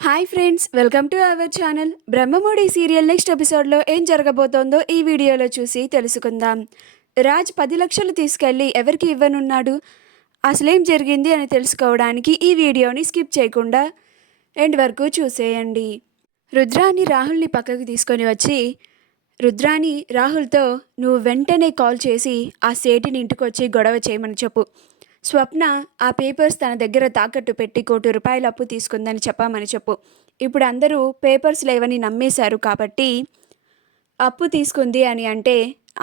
Hi friends, welcome to our channel. Brahmamudi serial next ఎపిసోడ్లో ఏం జరగబోతోందో ఈ వీడియోలో చూసి తెలుసుకుందాం. రాజ్ 10 లక్షలు తీసుకెళ్ళి ఎవరికి ఇవ్వనున్నాడు, అసలేం జరిగింది అని తెలుసుకోవడానికి ఈ వీడియోని స్కిప్ చేయకుండా ఎండ్ వరకు చూసేయండి. రుద్రాని రాహుల్ని పక్కకు తీసుకొని వచ్చి, రుద్రాని రాహుల్తో నువ్వు వెంటనే కాల్ చేసి ఆ సేటిని ఇంటికొచ్చి గొడవ చేయమని చెప్పు. స్వప్న ఆ పేపర్స్ తన దగ్గర తాకట్టు పెట్టి ₹1,00,00,000 అప్పు తీసుకుందని చెప్పామని చెప్పు. ఇప్పుడు అందరూ పేపర్స్ లేవని నమ్మేశారు కాబట్టి అప్పు తీసుకుంది అని అంటే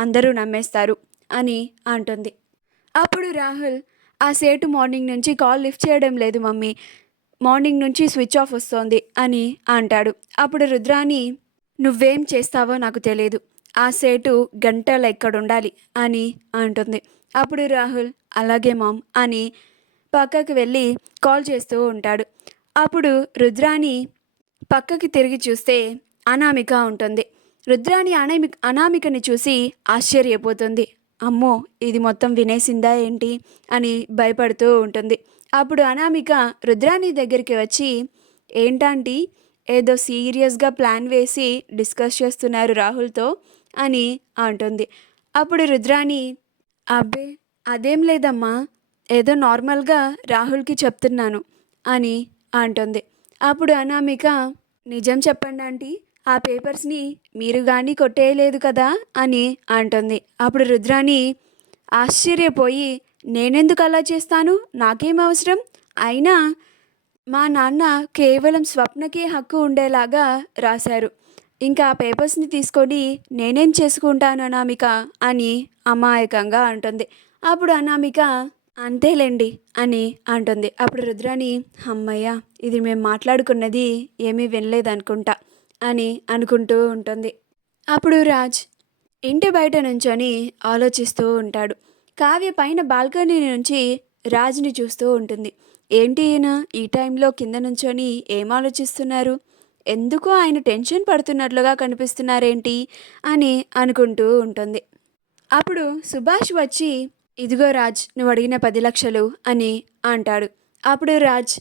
అందరూ నమ్మేస్తారు అని అంటుంది. అప్పుడు రాహుల్, ఆ సేటు మార్నింగ్ నుంచి కాల్ లిఫ్ట్ చేయడం లేదు మమ్మీ, మార్నింగ్ నుంచి స్విచ్ ఆఫ్ వస్తోంది అని అంటాడు. అప్పుడు రుద్రాని, నువ్వేం చేస్తావో నాకు తెలియదు, ఆ సేటు గంటలు ఎక్కడుండాలి అని అంటుంది. అప్పుడు రాహుల్, అలాగే మామ్ అని పక్కకి వెళ్ళి కాల్ చేస్తూ ఉంటాడు. అప్పుడు రుద్రాని పక్కకి తిరిగి చూస్తే అనామిక ఉంటుంది. రుద్రాని అనామికని చూసి ఆశ్చర్యపోతుంది. అమ్మో, ఇది మొత్తం వినేసిందా ఏంటి అని భయపడుతూ ఉంటుంది. అప్పుడు అనామిక రుద్రాని దగ్గరికి వచ్చి, ఏంటంటీ ఏదో సీరియస్గా ప్లాన్ వేసి డిస్కస్ చేస్తున్నారు రాహుల్తో అని అంటుంది. అప్పుడు రుద్రాని, అబ్బే అదేం లేదమ్మా, ఏదో నార్మల్గా రాహుల్కి చెప్తున్నాను అని అంటుంది. అప్పుడు అనామిక, నిజం చెప్పండి ఆంటీ, ఆ పేపర్స్ని మీరు కానీ కొట్టేయలేదు కదా అని అంటుంది. అప్పుడు రుద్రాని ఆశ్చర్యపోయి, నేనెందుకు అలా చేస్తాను, నాకేం అవసరం, అయినా మా నాన్న కేవలం స్వప్నకే హక్కు ఉండేలాగా రాశారు, ఇంకా ఆ పేపర్స్ని తీసుకొని నేనేం చేసుకుంటాను అనామిక అని అమాయకంగా అంటుంది. అప్పుడు అనామిక, అంతేలేండి అని అంటుంది. అప్పుడు రుద్రాని, అమ్మయ్య, ఇది మేము మాట్లాడుకున్నది ఏమీ వినలేదనుకుంటా అని అనుకుంటూ ఉంటుంది. అప్పుడు రాజ్ ఇంటి బయట నుంచొని ఆలోచిస్తూ ఉంటాడు. కావ్య పైన బాల్కనీ నుంచి రాజ్ని చూస్తూ ఉంటుంది. ఏంటి ఈయన ఈ టైంలో కింద నుంచొని ఏం ఆలోచిస్తున్నారు, ఎందుకో ఆయన టెన్షన్ పడుతున్నట్లుగా కనిపిస్తున్నారేంటి అని అనుకుంటూ ఉంటుంది. అప్పుడు సుభాష్ వచ్చి, ఇదిగో రాజ్, నువ్వు అడిగిన 10 లక్షలు అని అంటాడు. అప్పుడు రాజ్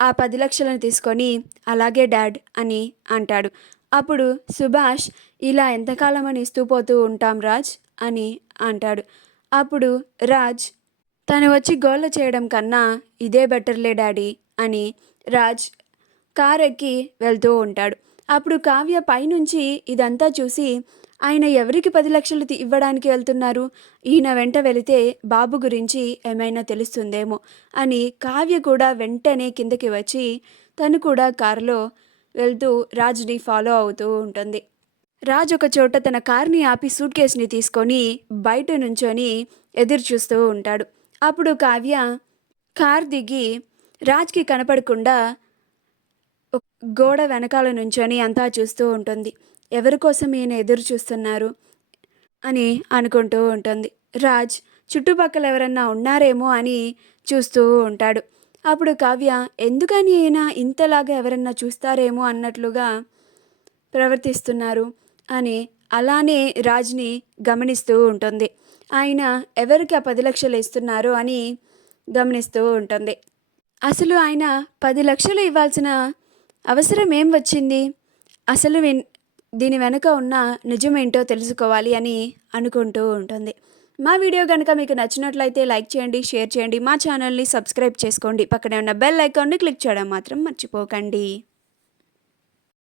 ఆ 10 లక్షలను తీసుకొని, అలాగే డాడ్ అని అంటాడు. అప్పుడు సుభాష్, ఇలా ఎంతకాలం అని ఇస్తూ పోతూ ఉంటాం రాజ్ అని అంటాడు. అప్పుడు రాజ్, తను వచ్చి గోల చేయడం కన్నా ఇదే బెటర్లే డాడీ అని రాజ్ కార్ ఎక్కి వెళ్తూ ఉంటాడు. అప్పుడు కావ్య పైనుంచి ఇదంతా చూసి, ఆయన ఎవరికి 10 లక్షలు ఇవ్వడానికి వెళ్తున్నారు, ఈయన వెంట వెళితే బాబు గురించి ఏమైనా తెలుస్తుందేమో అని కావ్య కూడా వెంటనే కిందకి వచ్చి తను కూడా కారులో వెళ్తూ రాజ్ని ఫాలో అవుతూ ఉంటుంది. రాజ్ ఒక చోట తన కార్ని ఆపి సూట్ కేసుని తీసుకొని బయట నుంచొని ఎదురు చూస్తూ ఉంటాడు. అప్పుడు కావ్య కార్ దిగి రాజ్కి కనపడకుండా గోడ వెనకాల నుంచొని అంతా చూస్తూ ఉంటుంది. ఎవరి కోసం ఈయన ఎదురు చూస్తున్నారు అని అనుకుంటూ ఉంటుంది. రాజ్ చుట్టుపక్కల ఎవరన్నా ఉన్నారేమో అని చూస్తూ ఉంటాడు. అప్పుడు కావ్య, ఎందుకని ఈయన ఇంతలాగా ఎవరన్నా చూస్తారేమో అన్నట్లుగా ప్రవర్తిస్తున్నారు అని అలానే రాజ్ని గమనిస్తూ ఉంటుంది. ఆయన ఎవరికి ఆ 10 లక్షలు ఇస్తున్నారు అని గమనిస్తూ ఉంటుంది. అసలు ఆయన 10 లక్షలు ఇవ్వాల్సిన అవసరం ఏం వచ్చింది, అసలు దీని వెనుక ఉన్న నిజమేంటో తెలుసుకోవాలి అని అనుకుంటూ ఉంటుంది. మా వీడియో కనుక మీకు నచ్చినట్లయితే లైక్ చేయండి, షేర్ చేయండి, మా ఛానల్ని సబ్స్క్రైబ్ చేసుకోండి, పక్కనే ఉన్న బెల్ ఐకాన్ని క్లిక్ చేయడం మాత్రం మర్చిపోకండి.